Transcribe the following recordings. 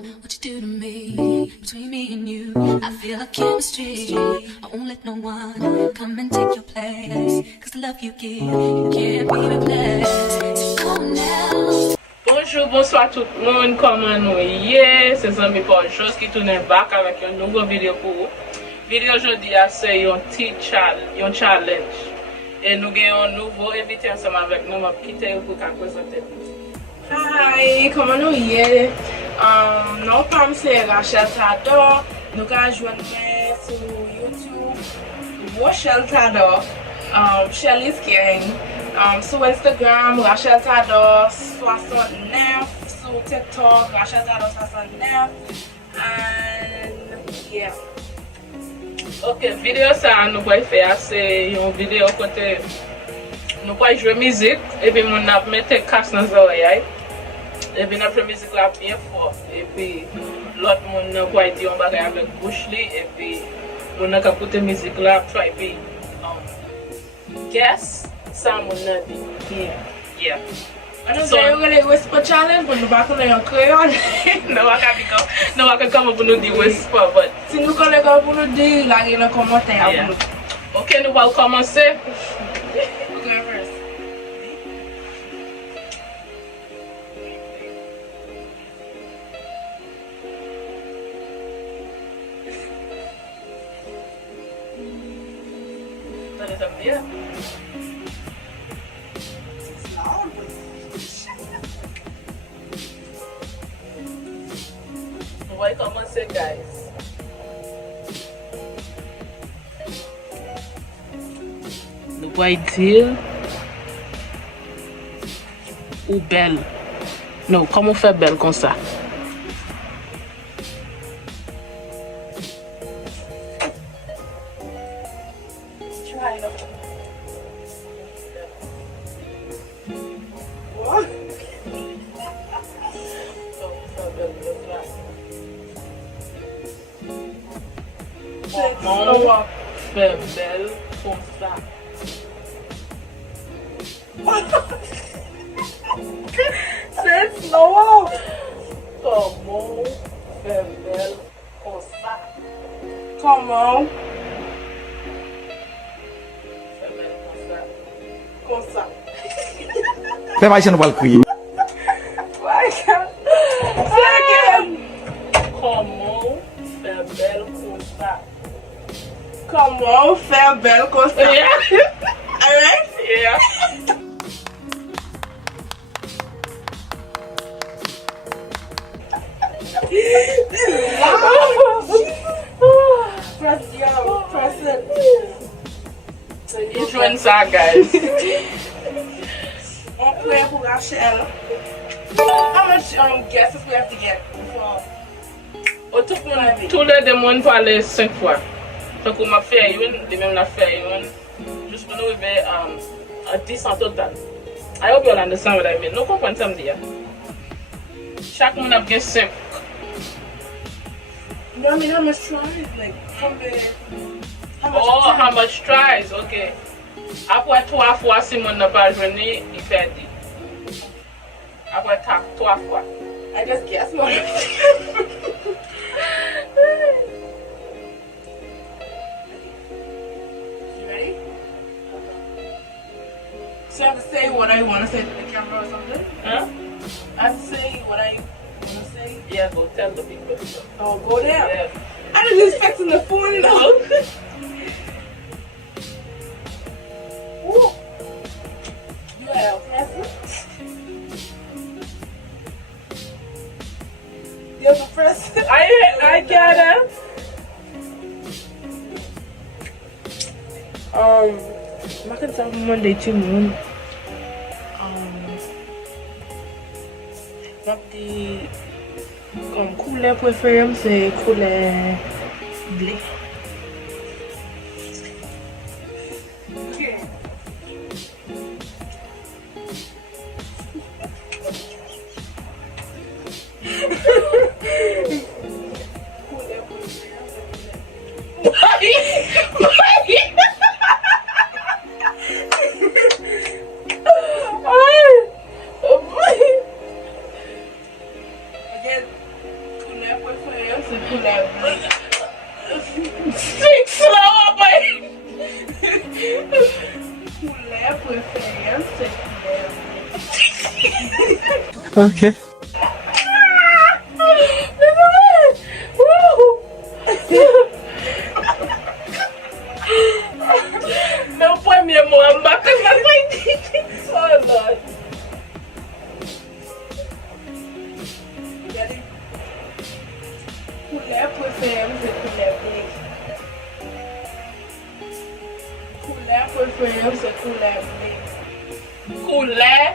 what you do to me. Between me and you, I feel a chemistry. I won't let no one come and take your place. Cause the love you give, you can't be replaced. So now. Bonjour, bonsoir tout le monde, comment nous y c'est Zami Paul Chose qui tourne back avec une nouvelle vidéo pour vous. Vidéo aujourd'hui c'est un petit challenge. Et nous avons un nouveau invité ensemble avec nous, ma petite pour présenter. Hi, comment nous y non comme c'est Rachel Tador, nous allons joindre sur YouTube, Rachel Tador, Shelly's Gang, sur Instagram, Rachel Tador 69, sur TikTok, Rachel Tador 69, and yeah. Ok, vidéo ça nous pouvons faire, c'est une vidéo côté nous pouvons jouer musique et puis on a mettre casse dans les oreilles. Et puis notre musique là bien fort et puis l'autre monde peut dire on va avec bouche et puis on a écouter musique là try puis guess ça mon dit yeah. I don't know really whisper challenge, but nous pas connaître en créole. No, I can come up with the whisper, but Si nous connaissons pour nous dire, là il y a un commentaire. yeah. Ok, nous allons commencer. Okay, first. Yeah. Nous allons commencer, guys. Nous allons dire ou belle. Non, comment faire belle comme ça? Try it. What? Comment faire belle comme ça? C'est slow. Comment faire belle comme ça? Comment? Faire belle comme ça. Comme ça. Même Haïtien va le crier. Why can't? Say again. Comment faire belle comme ça? Comment faire belle comme ça? Yeah. Alright? Yeah. Press yeah, press it. You join ça, guys. On play pour Rachel. How much guesses we have to get before? Tous les démons parlent 5 fois. Donc, on m'a fait une, les mêmes l'a fait une. Juste pour nous arriver à 10 en total. I hope you all understand what I mean. Nous comprenons ça, me dire. Chaque monde a bien 5. No, I mean how much tries? Like how many? How much? Oh, how much tries? Ok. Après 3 fois, si mon n'a pas joué, il fait 10. Après 3 fois. I just guess more. You ready? So I have to say what I want to say to the camera or something? Huh? I have to say what I want to say? Yeah, go tell the people. Oh, go there. Yeah. I was expecting the phone now. Woo. You got press it? You have to press it? I got it. I can tell Monday to Moon. Couleur préférée, c'est couleur bleu. c'est couleur bleue. Speak slow, boy. Couleur préférée, c'est couleur bleue. Ok. Meu premier mot, I'm back in my mind. Oh, Lord. Regardez. Couleur préférée, c'est couleur bleue. Couleur préférée, c'est couleur bleue. Couleur.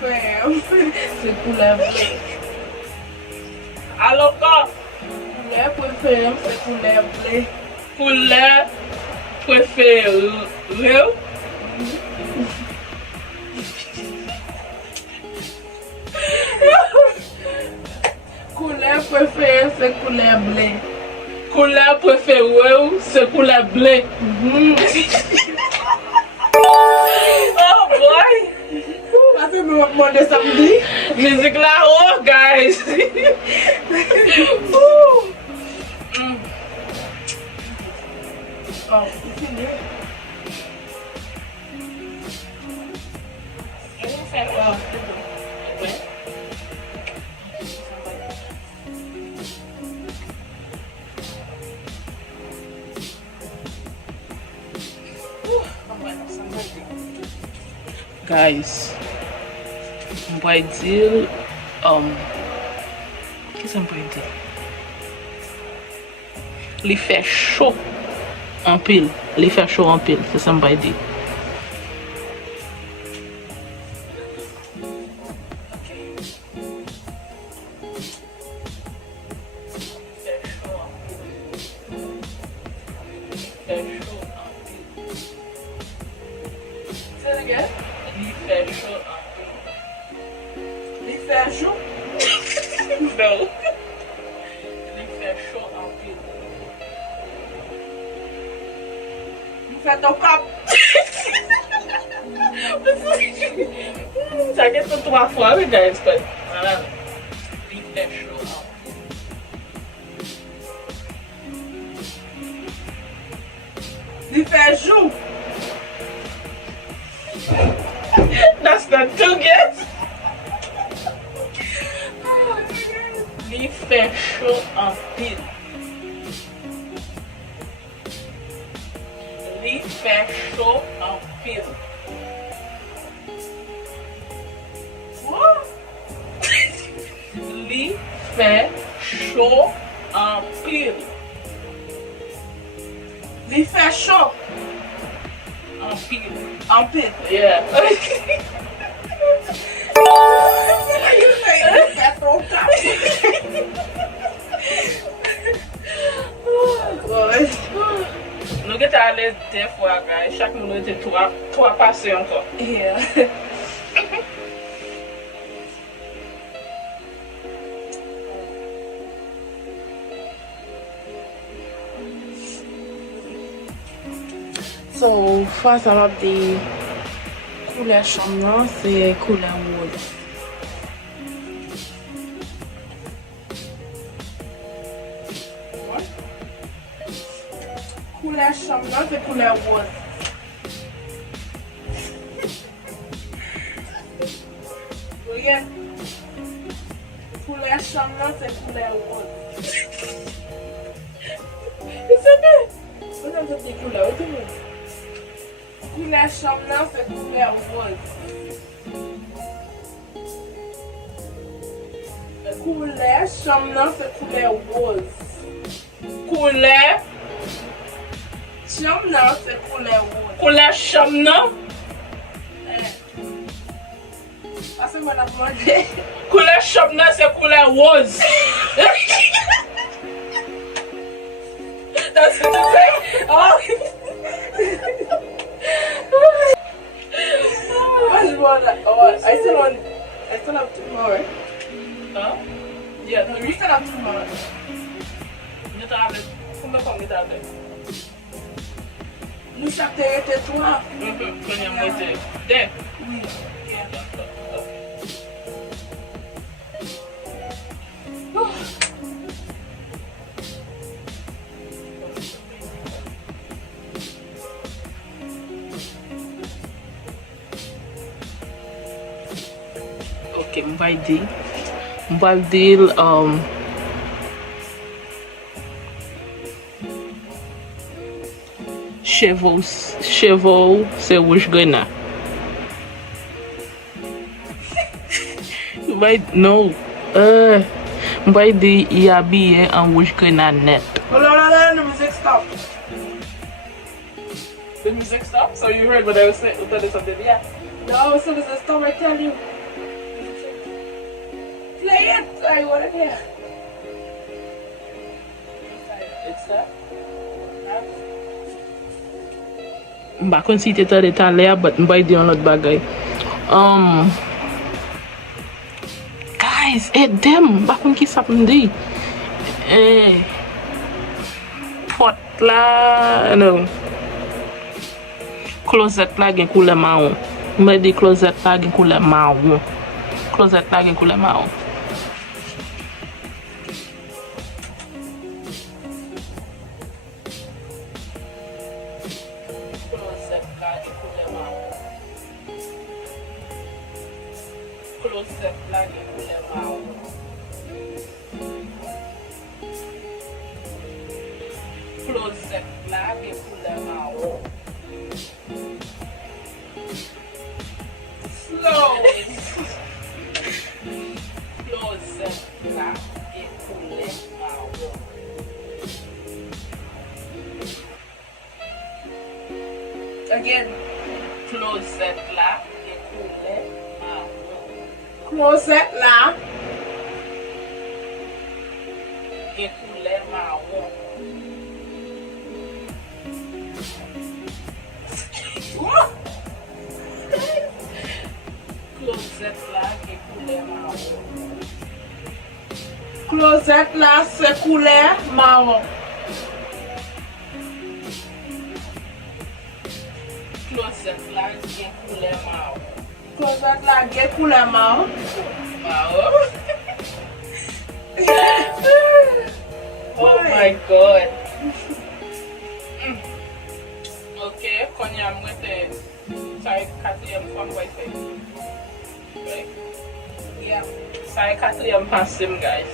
Préférée, c'est couleur bleue. Alors, quoi? Couleur préférée, c'est couleur bleue. Couleur préférée. Couleur préférée, c'est couleur bleue. Couleur préférée, c'est couleur bleue. Oh boy! Parce que je me demandais samedi. Musique là, oh guys! Oh, c'est fini. Guys, on va dire, qu'est-ce qu'on peut dire? Il fait chaud en pile, il fait chaud en pile, c'est ça qu'on va dire. Say it again. Il fait chaud en Il fait chaud. pile. Non. Il fait chaud en pile. Il fait ton cap. Ça get fait 3 fois, mais guys, but voilà. Il fait chaud en pile. Il fait jour. That's not too good. Il fait chaud en pile. Il fait chaud en pile. What? Il fait chaud en pile. Il fait chaud. En pile. En pile. Yeah. Il fait ton cap. Nous sommes allés 2 fois, guys. Chaque monde était 3 passés encore. Yeah. So, face à la des couleurs chambre, c'est couleur rose. Couleur chambre, c'est couleur rose. Regarde. Couleur chambre, c'est couleur rose. C'est bien. On a des couleurs, couleur chambre, c'est couleur rose. Couleur chambre, c'est couleur rose. Couleur. Chambre, c'est couleur rose. Couleur chambre, non? Parce que moi, on a demandé. Couleur chambre, non, c'est couleur rose. That's what you say? Oh. I still have 2 more. Huh? Yeah, no, We still have 2 more. nous t'avons. Combien de temps t'avons? Nous chacun était 3. Combien de temps? Then. Oui. Mbay di. Mbal dil chevaux se rouge grenat. Non. Mbay di y habillé en rouge grenat net. Hold on, the music stop. The music stopped? So you heard what I was saying? Something? Yeah. No, as soon as it stop, I tell you. Play it. I want to hear. It's that? Mba kon si te tade talè, but mbay di yon lot bagay. Guys, dem, mba kon ki sap mdi. Pot la, no. Closet la gen koule marron. Mbay di closet la gen koule marron. Closet la gen koule marron. Closet la gen koule marron. Closet la gen koule marron. Slow. Closet la gen koule marron. Again. Closet la gen koule marron. Closet la. Gen koule marron. Closet la gen koule marron. Closet la se couleur marron. Closet la gen koule marron. Closet la get couleur marron. Marron. Oh my God. Ok, konya mwete sa e 4e fwa mwa fe. Okay. Yeah. Sa e 4e pasim, guys.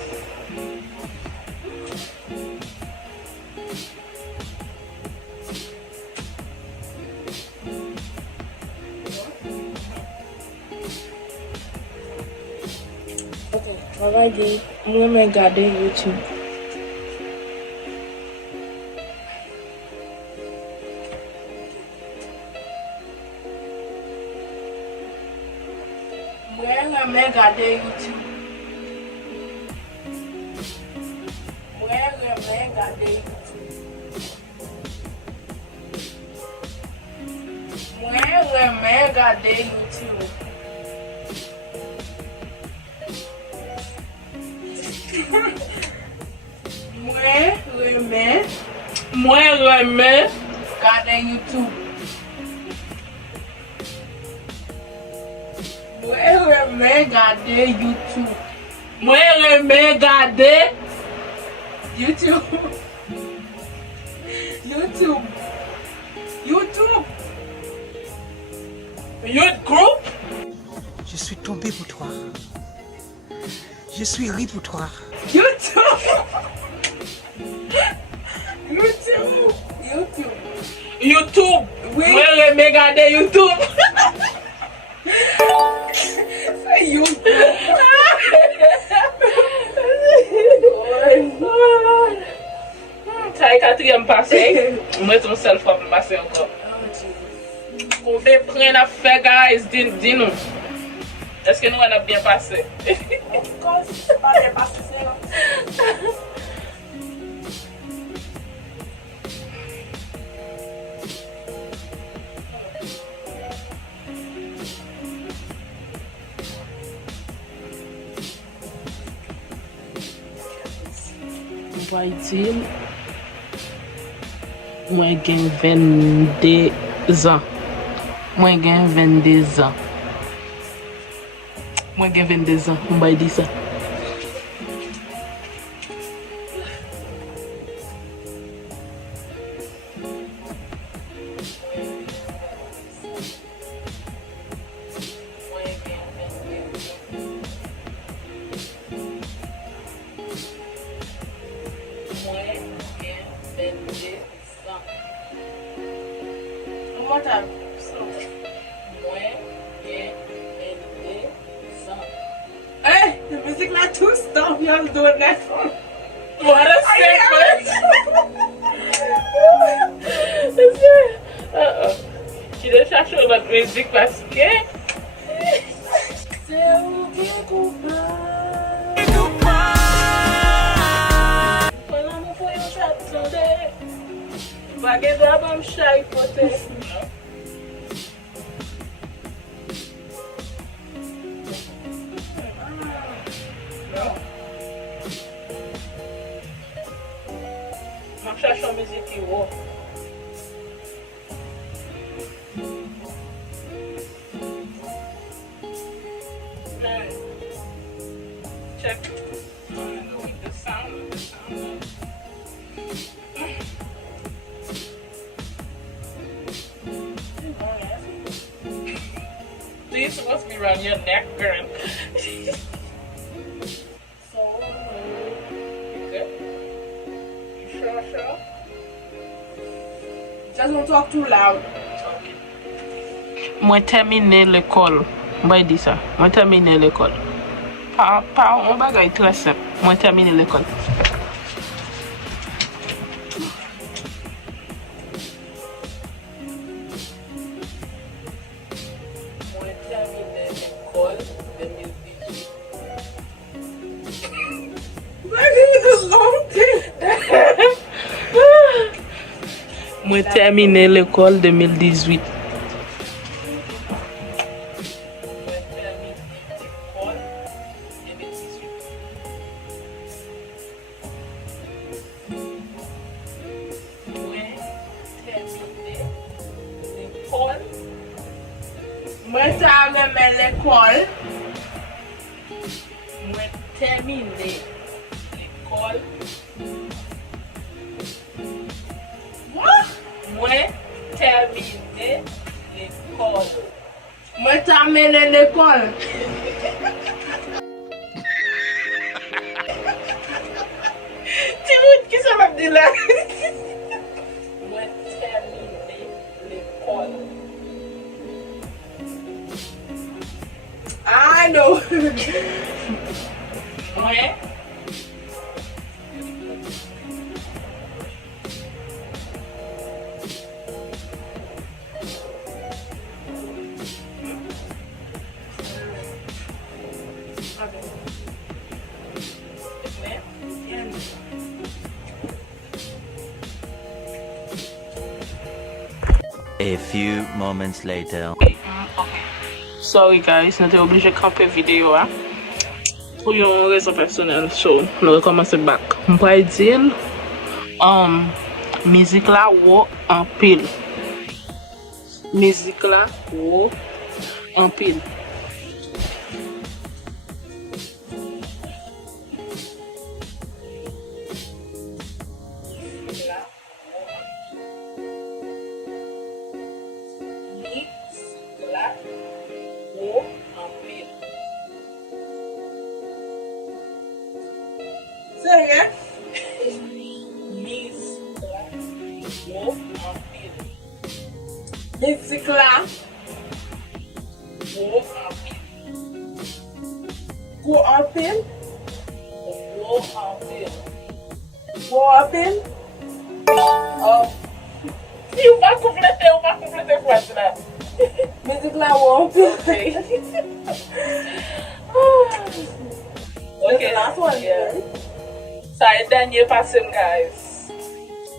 Ok, mwen di, mwen men gade YouTube. Mwen men gade YouTube. Mwen men gade YouTube. Mwen men gade YouTube. Mwen reme gade YouTube. Mwen reme gade YouTube. Mwen reme gade YouTube. YouTube. YouTube. Youth group. Je suis tombé pour toi. Je suis ri pour toi. YouTube. YouTube. YouTube. YouTube. Oui. Mwen reme gade YouTube. Say YouTube. Sa e 4e pase. Mwen ton sel fwa mwen pase ankon. Kou de pren a fe, guys. Di nou. Eske nou an ap bien pase? Of course, pas bien passé. Mwen di, mwen gen 22 an. Mwen gen 22 an. Mwen gen 22 an, mwen bay di sa. Mwen gen 22 ans. One more time. So. Mwen gen 22 ans. Hey, the music not too stuff. You have to do it next one. What a statement! Ki de chache lot müzik paske se ou ki koupran. Kon an mou pou yon chat sonde bagay do abam chay kote. Mwen chache yon müzik ki wo. Check the sound. These supposed to be around your neck, girl. So, you good? You sure? Just don't talk too loud. Mwen termine l'école. Mwen di sa. Mwen termine l'école. Pa on bagay très simple. Mwen termine l'école. Mwen termine l'école 2018. Mwen termine l'école 2018. Mwen ta meme l'école. Mwen termine l'école. What? Mwen termine l'école. Mwen ta mene l'école. Timoun, ki sa map di la? Mwen termine l'école. I know. Mwen A few moments later. Sorry guys, nou te oblige kampe video a. Pou yon rezon personel, so nou rekomanse bak. Mpay dil, mizik la wo an pil. Mizik la wo an pil. Say again. Music la. Go up in. Go up in. Oh. Ou va complete fwaz la. Music la go up in. Okay, last one. Yeah. Sa e denye pasim guys.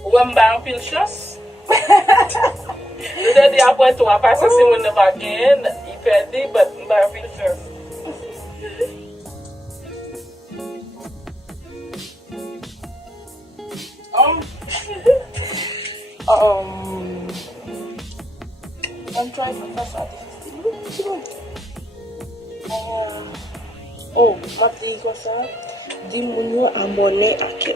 Ou mba an pil chos. Nou de di apwe to a pase si moun neva gen, I perdi, but mba an pil chos. I'm trying to pass out oh, mati ko sa di moun yo abone ake.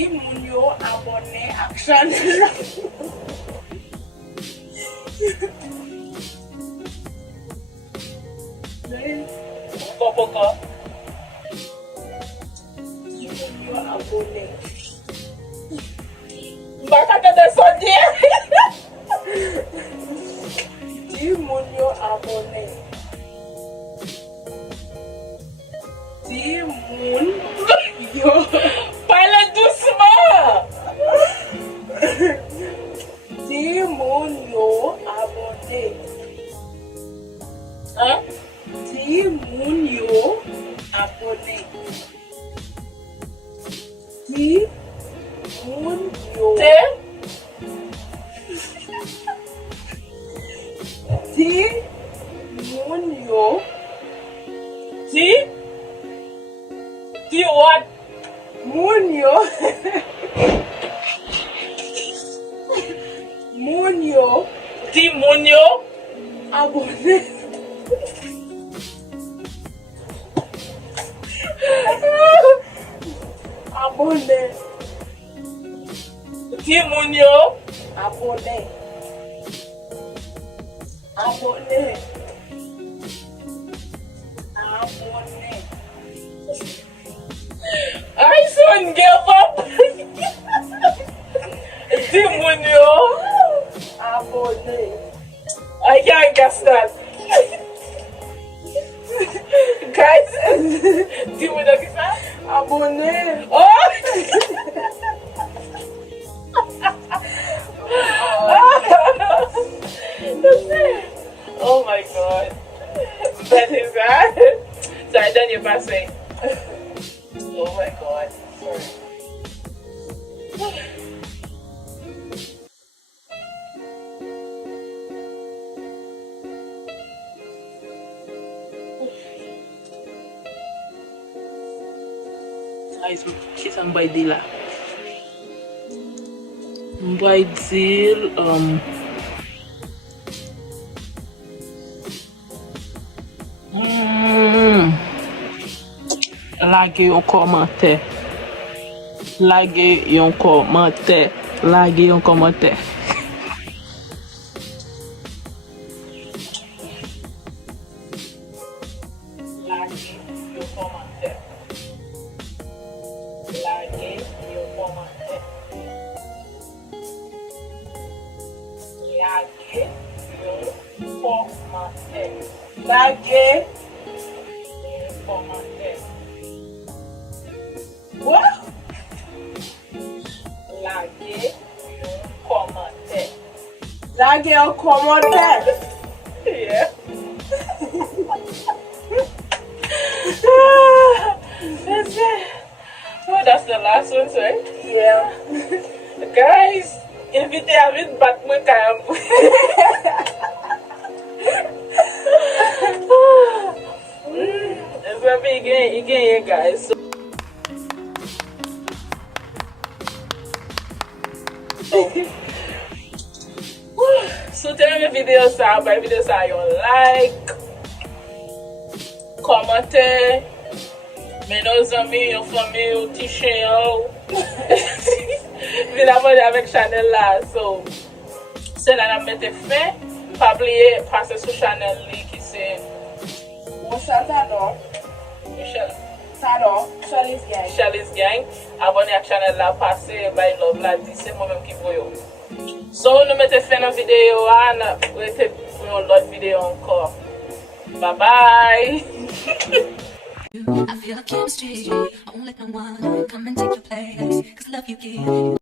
Ti moun yo abone ak channel la. Poko. Ti moun yo abone. Baka de sonye. Ti moun yo abone. Ti moun yo. Parle doucement. Ti moun yo abone. Hein? Ti moun yo abone. Ti moun yo. Te? Ti moun yo. Ti? Ti what? Moun yo. Moun yo Ti moun yo? abone. Abone. Ti moun yo? Abone. Abone. Abone. I son give up. Ti moun yo? Abone. I can't guess that. Guys, ti moun yo ki sa? Abone. Oh! Oh my god. That is that. So I done your passing. Oh my god. Sorry. Guys, kita ang baydila. Baydil, lage yon komante. Lage yon komante. Lage yon komante. Lage yon komante. Lage yon komante. Lage yon komante. Lage. Yon komante. What? Lage yon komante. Lage o komote. Yeah. That's it. Oh, that's the last one, right? Yeah. Guys, invite a vite Batman quand It's gonna be again, guys. So tell me video sa, by video sa yon like, komante, menon zami, yon fami, yon tishen yo. Vin abone avek channel la. So, se la nan mette fin, pa bliye pase sou channel li ki se Michelle Tado. Michelle. Charlie's Gang. Challenge Gang. Abone ak channel la, pase, by love la, di se mwen menm ki voyo. So, nou mette fin nan video an, wete pou yon lot video ankor. Bye bye. I feel a chemistry. I won't let no one come and take your place. 'Cause the love you give.